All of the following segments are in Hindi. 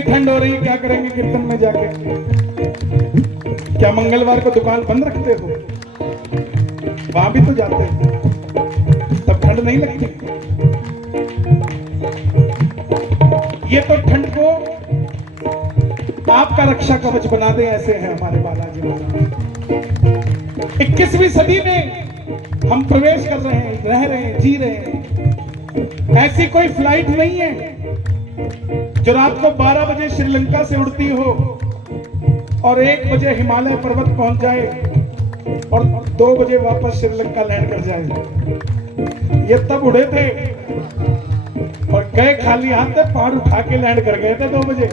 इतनी ठंड हो रही है, क्या करेंगे कीर्तन में जाके? क्या मंगलवार को दुकान बंद रखते हो? वहां भी तो जाते हो, तब ठंड नहीं लगती? ये तो ठंड को आपका रक्षा कवच बना दे, ऐसे हैं हमारे बालाजी महाराज। 21वीं सदी में हम प्रवेश कर रहे हैं, रह रहे हैं, जी रहे हैं। ऐसी कोई फ्लाइट नहीं है जो रात को 12 बजे श्रीलंका से उड़ती हो और 1 बजे हिमालय पर्वत पहुंच जाए और 2 बजे वापस श्रीलंका लैंड कर जाए। ये तब उड़े थे और गए खाली हाथ से, पहाड़ उठा के लैंड कर गए थे 2 बजे।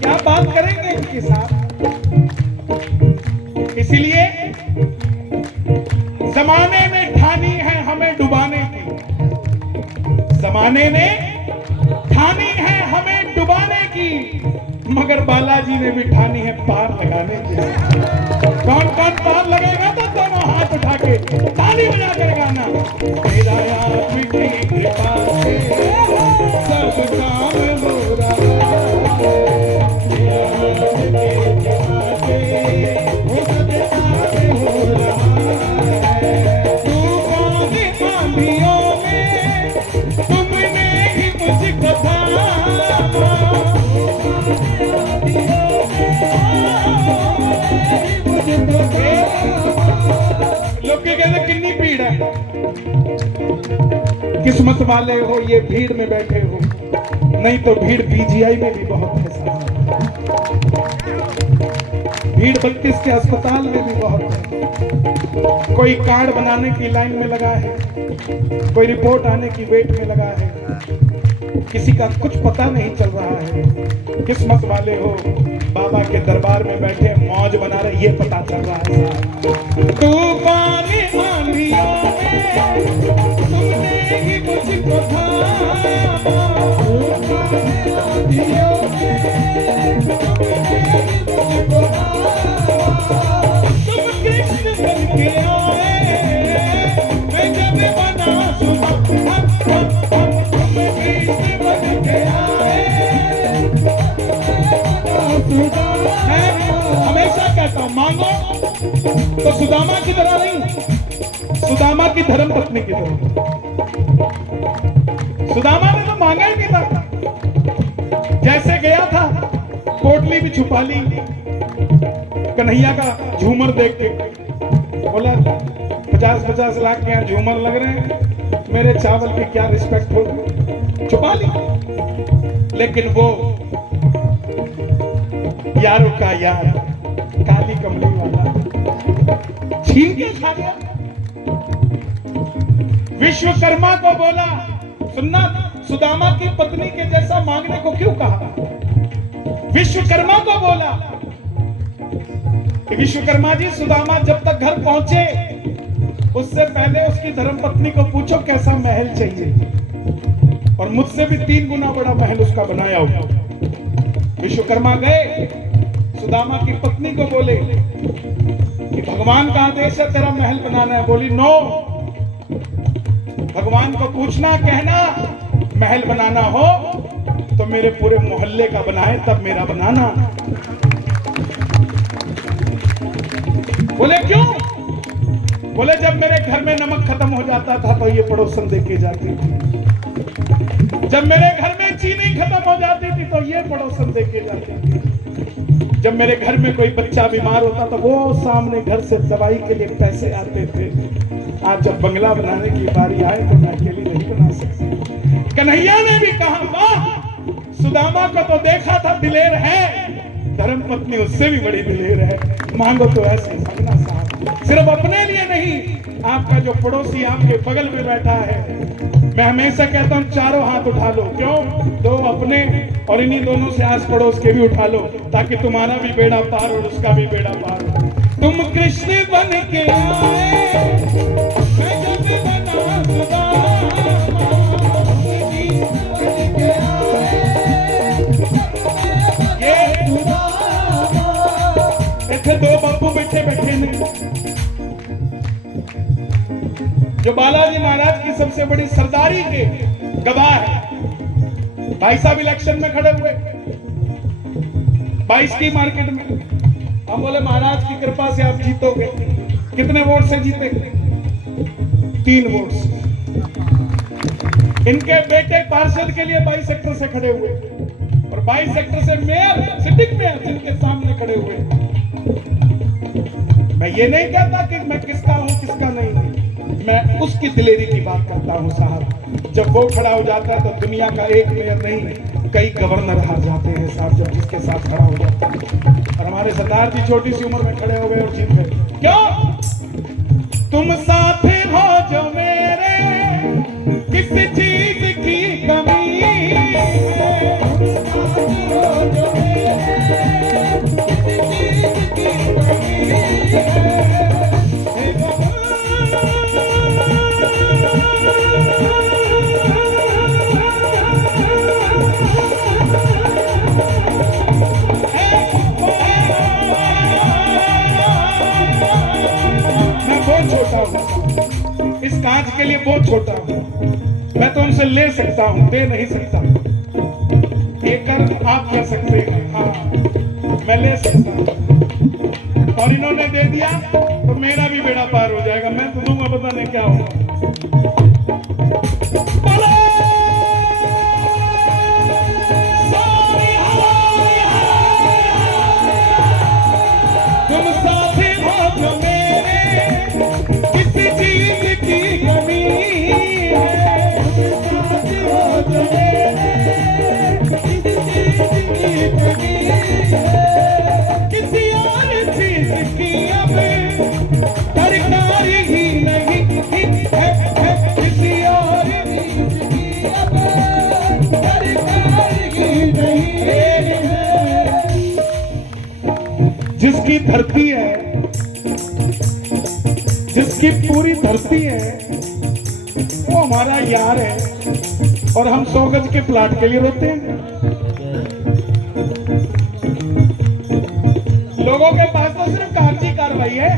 क्या बात करेंगे इनके साथ? इसीलिए जमाने ने ठानी है हमें डुबाने की, जमाने ने ठानी है हमें डुबाने की, मगर बालाजी ने भी ठानी है पार लगाने की। कौन कौन पार लगेगा? तो दोनों हाथ उठा के ताली बजा कर गाना। मेरा यार मीठी कृपा से सब काम हो रहा है, कितनी भीड़ है। किस्मत वाले हो ये भीड़ में बैठे हो, नहीं तो भीड़ पीजीआई में भी बहुत है। भीड़ 32 के अस्पताल में भी बहुत है। कोई कार्ड बनाने की लाइन में लगा है, कोई रिपोर्ट आने की वेट में लगा है, किसी का कुछ पता नहीं चल रहा है। किस्मत वाले हो बाबा के दरबार में बैठे मौज बना रहे, ये पता चल रहा है। तूफान आंधियों में तुमने ही मुझको थामा, आंधियों में तुमने ही मुझको थामा। तुम कृष्ण बन के आए, मैं जब बना सुबह, तुम कृष्ण बन के आए। मैं हमेशा कहता हूं, मांगो तो सुदामा की तरह नहीं, सुदामा की धर्म पत्नी की तरह। सुदामा ने तो मांगा ही नहीं था, जैसे गया था पोटली भी छुपा ली। कन्हैया का झूमर देख के बोला 50-50 लाख के यहाँ झूमर लग रहे हैं, मेरे चावल की क्या रिस्पेक्ट होगी, छुपा ली। लेकिन वो यारों का यार काली कमली वाला छीन के खा गया। विश्वकर्मा को बोला, सुनना, सुदामा की पत्नी के जैसा मांगने को क्यों कहा? विश्वकर्मा को बोला कि विश्वकर्मा जी, सुदामा जब तक घर पहुंचे उससे पहले उसकी धर्मपत्नी को पूछो कैसा महल चाहिए, और मुझसे भी 3 गुना बड़ा महल उसका बनाया हो। विश्वकर्मा गए, सुदामा की पत्नी को बोले कि भगवान का आदेश है तेरा महल बनाना है। बोली नो, भगवान को पूछना, कहना महल बनाना हो तो मेरे पूरे मोहल्ले का बनाए तब मेरा बनाना। बोले क्यों? बोले जब मेरे घर में नमक खत्म हो जाता था तो ये पड़ोसन देके जाती थी, जब मेरे घर में चीनी खत्म हो जाती थी तो ये पड़ोसन देके जाती थी, जब मेरे घर में कोई बच्चा बीमार होता तो वो सामने घर से दवाई के लिए पैसे आते थे। आज जब बंगला बनाने की बारी आए तो मैं अकेली नहीं बना सकती। कन्हैया ने भी कहा, वाह, सुदामा को तो देखा था दिलेर है, धर्मपत्नी उससे भी बड़ी दिलेर है। मांगो तो ऐसे मांगना साहब, सिर्फ अपने लिए नहीं, आपका जो पड़ोसी आपके बगल में बैठा है। मैं हमेशा कहता हूं चारों हाथ उठा लो। क्यों? 2 अपने और इन्हीं दोनों से आस पड़ोस के भी उठा लो, ताकि तुम्हारा भी बेड़ा पार और उसका भी बेड़ा पार हो। तुम कृष्ण बन के आए, मैं जब बना सुदामा, बन के आए, ये सुदामा। इतने 2 बापू बैठे नहीं, जो बालाजी महाराज की सबसे बड़ी सरदारी के गवाह है। भाई साहब इलेक्शन में खड़े हुए 22 की मार्केट में। हम बोले महाराज की कृपा से आप जीतोगे। कितने वोट से जीते? 3 वोट से। इनके बेटे पार्षद के लिए 22 सेक्टर से खड़े हुए और 22 सेक्टर से मेयर, सिटिंग मेयर जिनके सामने खड़े हुए। मैं ये नहीं कहता कि मैं किसका हूं किसका नहीं हूं, मैं उसकी दिलेरी की बात करता हूं साहब। जब वो खड़ा हो जाता है तो दुनिया का एक मेयर नहीं कई गवर्नर हार जाते हैं साहब, जब जिसके साथ खड़ा हो जाता है। और हमारे सरदार जी छोटी सी उम्र में खड़े हो गए और जीत गए। क्यों? तुम साथी हो जो मेरे, किस चीज की कमी है। तुम साथी हो जो मेरे, किस चीज की कमी है। छोटा हूं, इस कांच के लिए बहुत छोटा हूं। मैं तो उनसे ले सकता हूं, दे नहीं सकता। एक आप कह सकते हैं हाँ मैं ले सकता हूं, और इन्होंने दे दिया तो मेरा भी बेड़ा पार हो जाएगा। मैं तो दूंगा, पता नहीं क्या होगा। तुम साथी हो जो मेरे, किसी चीज की कमी है। साथी हो जो मेरे, किसी चीज की कमी है। किसी और चीज की अब दरकार ही नहीं है। किसी और चीज की अब दरकार ही नहीं है। जिसकी धरती है, जिसकी पूरी धरती है, वो हमारा यार है। और हम 100 गज के प्लाट के लिए रोते हैं। लोगों के पास तो सिर्फ कागजी कार्रवाई है।